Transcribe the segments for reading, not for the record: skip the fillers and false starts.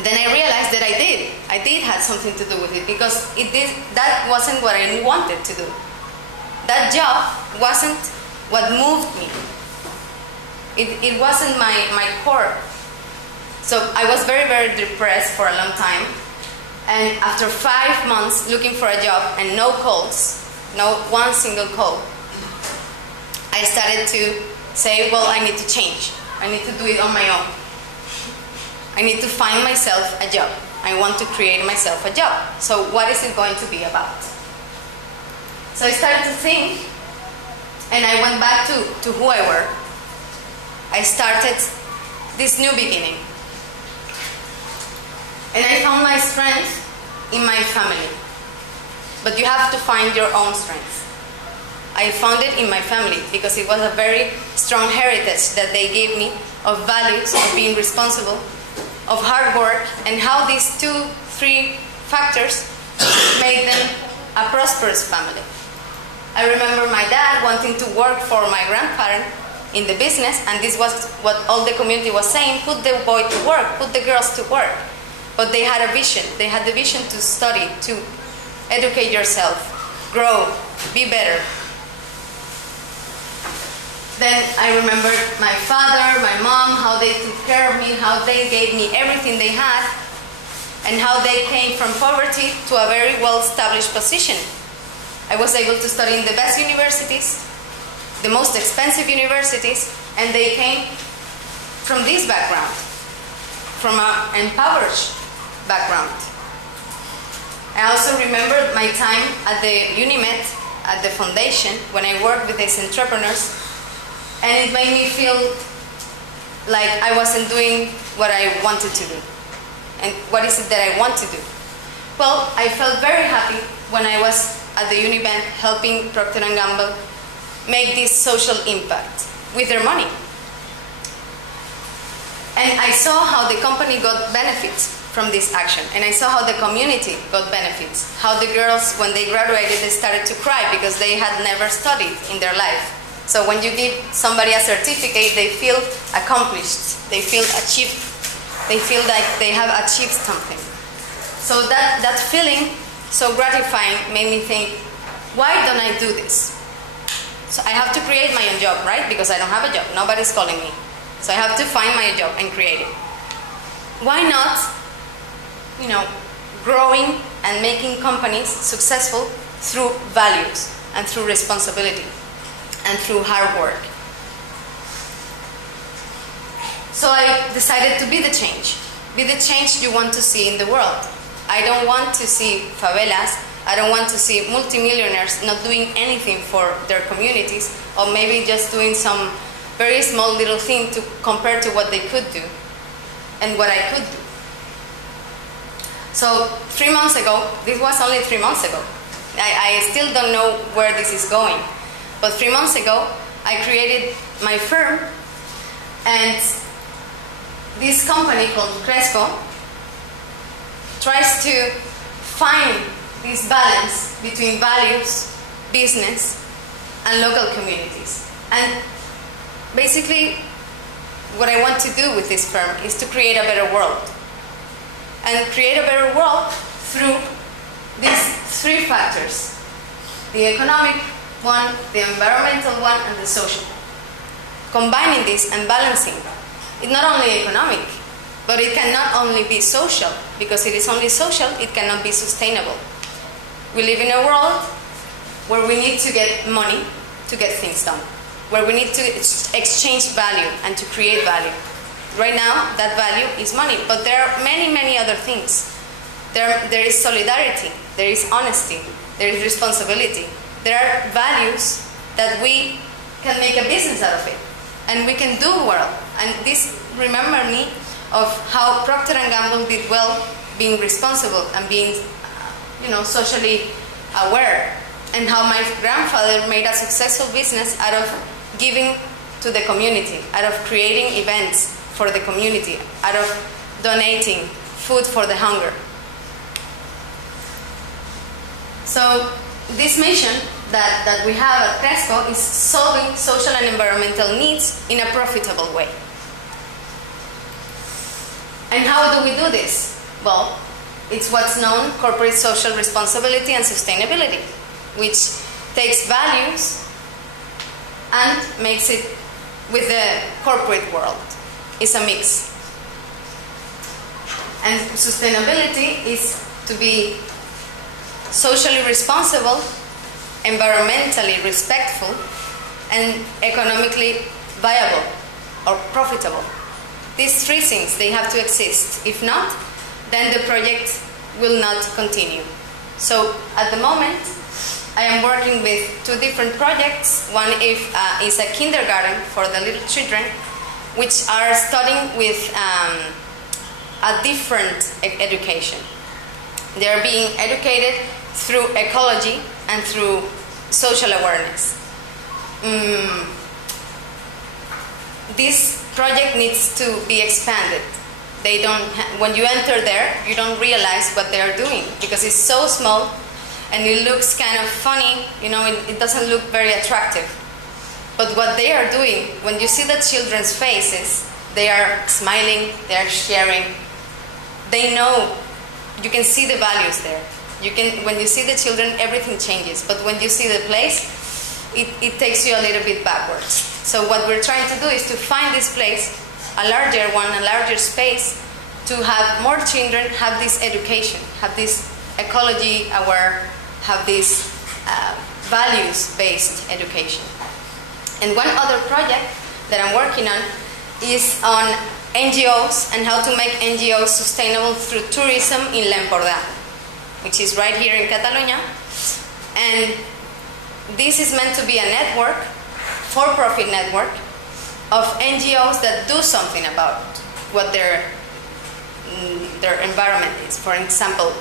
then I realized that I did have something to do with it, because that wasn't what I wanted to do. That job wasn't what moved me. It wasn't my core. So I was very, very depressed for a long time. And after 5 months looking for a job and no calls, no one single call, I started to say, well, I need to change. I need to do it on my own. I need to find myself a job. I want to create myself a job. So what is it going to be about? So I started to think, and I went back to who I were. I started this new beginning. And I found my strength in my family. But you have to find your own strength. I found it in my family because it was a very strong heritage that they gave me of values, of being responsible, of hard work, and how these 2-3 factors made them a prosperous family. I remember my dad wanting to work for my grandparent in the business, and this was what all the community was saying: put the boy to work, put the girls to work. But they had a vision. They had the vision to study, to educate yourself, grow, be better. Then I remembered my father, my mom, how they took care of me, how they gave me everything they had, and how they came from poverty to a very well-established position. I was able to study in the best universities, the most expensive universities, and they came from this background, from an impoverished background. I also remember my time at the UNIMED, at the foundation, when I worked with these entrepreneurs, and it made me feel like I wasn't doing what I wanted to do. And what is it that I want to do? Well, I felt very happy when I was at the UNIMED helping Procter & Gamble make this social impact with their money. And I saw how the company got benefits from this action. And I saw how the community got benefits. How the girls, when they graduated, they started to cry because they had never studied in their life. So when you give somebody a certificate, they feel accomplished. They feel achieved. They feel like they have achieved something. So that feeling, so gratifying, made me think, why don't I do this? So I have to create my own job, right? Because I don't have a job. Nobody's calling me. So I have to find my job and create it. Why not, growing and making companies successful through values and through responsibility and through hard work? So I decided to be the change you want to see in the world. I don't want to see favelas. I don't want to see multimillionaires not doing anything for their communities, or maybe just doing some very small little thing to compare to what they could do and what I could do. So 3 months ago, this was only 3 months ago. I still don't know where this is going. But 3 months ago, I created my firm, and this company called Cresco tries to find this balance between values, business, and local communities. And basically, what I want to do with this firm is to create a better world. And create a better world through these 3 factors: the economic one, the environmental one, and the social. Combining this and balancing, it's not only economic, but it cannot only be social, because it is only social, it cannot be sustainable. We live in a world where we need to get money to get things done, where we need to exchange value and to create value. Right now, that value is money, but there are many, many other things. There is solidarity, there is honesty, there is responsibility. There are values that we can make a business out of it, and we can do well. And this reminded me of how Procter & Gamble did well being responsible and being, socially aware, and how my grandfather made a successful business out of giving to the community, out of creating events for the community, out of donating food for the hunger. So this mission that we have at Cresco is solving social and environmental needs in a profitable way. And how do we do this? Well, it's what's known corporate social responsibility and sustainability, which takes values and makes it with the corporate world. It's a mix. And sustainability is to be socially responsible, environmentally respectful, and economically viable or profitable. These three things, they have to exist. If not, then the project will not continue. So at the moment, I am working with two different projects. One is a kindergarten for the little children, which are studying with a different education. They are being educated through ecology and through social awareness. This project needs to be expanded. When you enter there, you don't realize what they are doing because it's so small and it looks kind of funny. It doesn't look very attractive. But what they are doing, when you see the children's faces, they are smiling, they are sharing. They know, you can see the values there. When you see the children, everything changes. But when you see the place, it takes you a little bit backwards. So what we're trying to do is to find this place, a larger one, a larger space, to have more children have this education, have this ecology aware, have this values-based education. And one other project that I'm working on is on NGOs and how to make NGOs sustainable through tourism in L'Empordà, which is right here in Catalonia. And this is meant to be a network, for-profit network, of NGOs that do something about what their environment is. For example,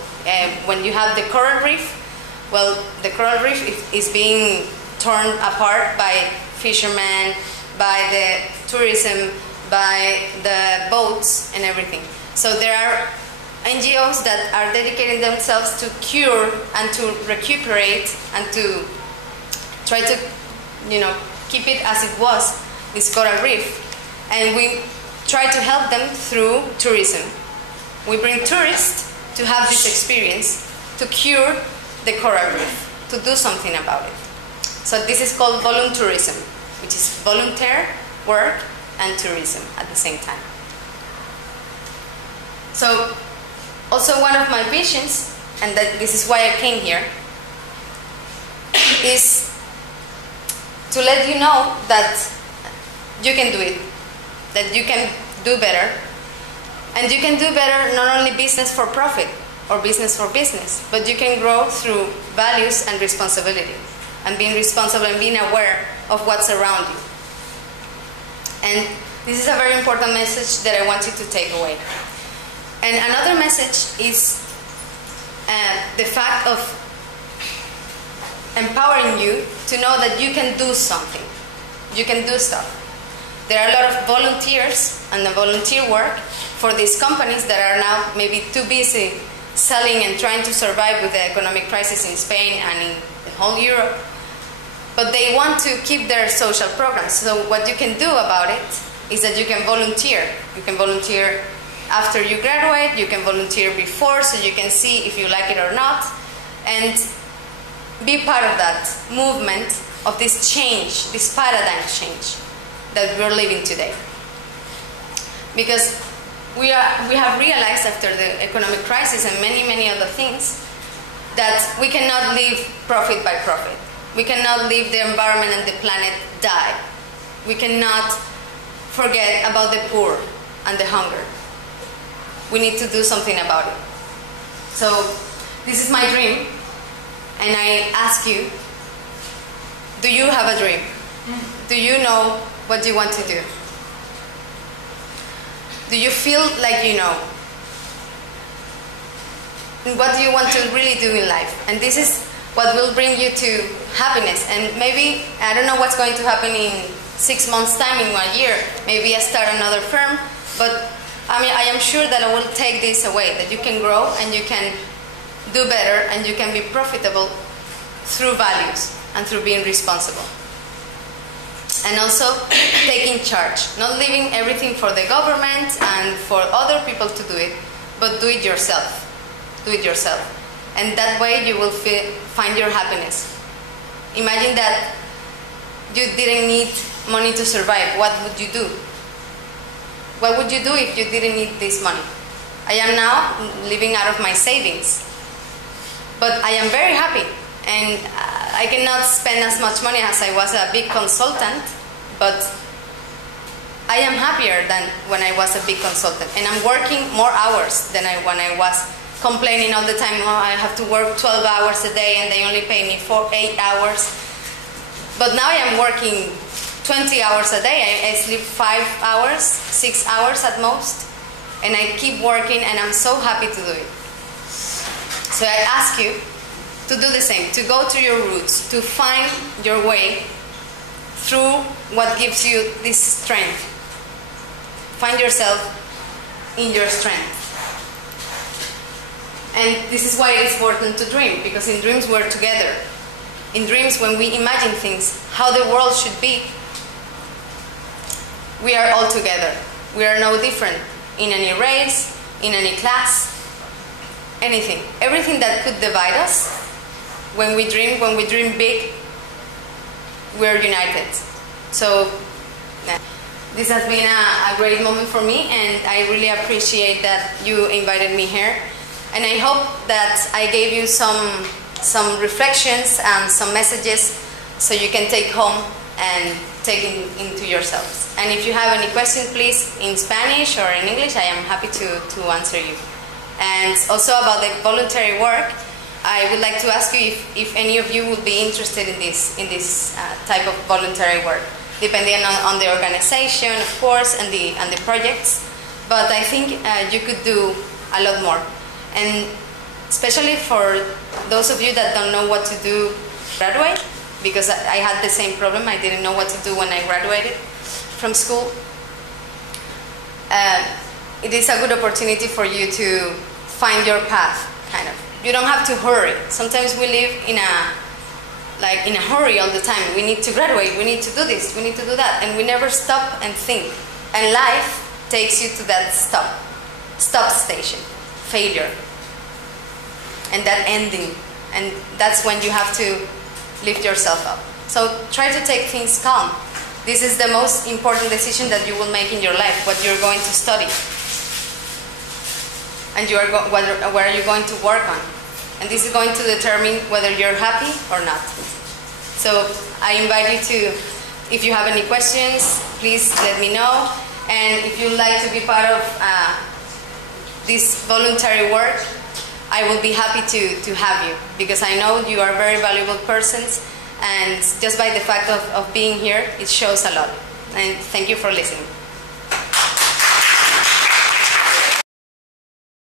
when you have the coral reef, well, the coral reef is being torn apart by fishermen, by the tourism, by the boats and everything. So there are NGOs that are dedicating themselves to cure and to recuperate and to try to, keep it as it was, this coral reef. And we try to help them through tourism. We bring tourists to have this experience, to cure the coral reef, to do something about it. So this is called voluntourism, which is volunteer work and tourism at the same time. So also one of my visions, and this is why I came here, is to let you know that you can do it, that you can do better, and you can do better not only business for profit or business for business, but you can grow through values and responsibility, and being responsible and being aware of what's around you. And this is a very important message that I want you to take away. And another message is the fact of empowering you to know that you can do something. You can do stuff. There are a lot of volunteers and the volunteer work for these companies that are now maybe too busy selling and trying to survive with the economic crisis in Spain and in the whole Europe. But they want to keep their social programs. So what you can do about it is that you can volunteer. You can volunteer after you graduate, you can volunteer before so you can see if you like it or not, and be part of that movement of this change, this paradigm change that we're living today. Because we have realized after the economic crisis and many, many other things that we cannot live profit by profit. We cannot leave the environment and the planet die. We cannot forget about the poor and the hunger. We need to do something about it. So this is my dream, and I ask you, do you have a dream? Do you know what you want to do? Do you feel like you know? What do you want to really do in life? And this is what will bring you to happiness. And maybe, I don't know what's going to happen in 6 months' time, in 1 year. Maybe I start another firm, but I am sure that I will take this away, that you can grow and you can do better and you can be profitable through values and through being responsible. And also taking charge, not leaving everything for the government and for other people to do it, but do it yourself. Do it yourself. And that way you will find your happiness. Imagine that you didn't need money to survive. What would you do? What would you do if you didn't need this money? I am now living out of my savings, but I am very happy, and I cannot spend as much money as I was a big consultant, but I am happier than when I was a big consultant, and I'm working more hours than when I was complaining all the time, oh, I have to work 12 hours a day and they only pay me 8 hours. But now I am working 20 hours a day. I sleep 5 hours, 6 hours at most, and I keep working, and I'm so happy to do it. So I ask you to do the same, to go to your roots, to find your way through what gives you this strength. Find yourself in your strength. And this is why it's important to dream, because in dreams we're together. In dreams, when we imagine things, how the world should be, we are all together. We are no different in any race, in any class, anything. Everything that could divide us, when we dream big, we're united. So this has been a great moment for me, and I really appreciate that you invited me here. And I hope that I gave you some reflections and some messages so you can take home and take it into yourselves. And if you have any questions, please, in Spanish or in English, I am happy to answer you. And also about the voluntary work, I would like to ask you if any of you would be interested in this type of voluntary work, depending on the organization, of course, and the projects. But I think you could do a lot more. And especially for those of you that don't know what to do graduate, because I had the same problem. I didn't know what to do when I graduated from school. It is a good opportunity for you to find your path, kind of. You don't have to hurry. Sometimes we live in a hurry all the time. We need to graduate, we need to do this, we need to do that, and we never stop and think. And life takes you to that stop station, failure, and that ending. And that's when you have to lift yourself up. So try to take things calm. This is the most important decision that you will make in your life, what you're going to study. And where are you going to work on? And this is going to determine whether you're happy or not. So I invite you to, if you have any questions, please let me know. And if you'd like to be part of this voluntary work, I will be happy to have you, because I know you are very valuable persons, and just by the fact of being here, it shows a lot. And thank you for listening.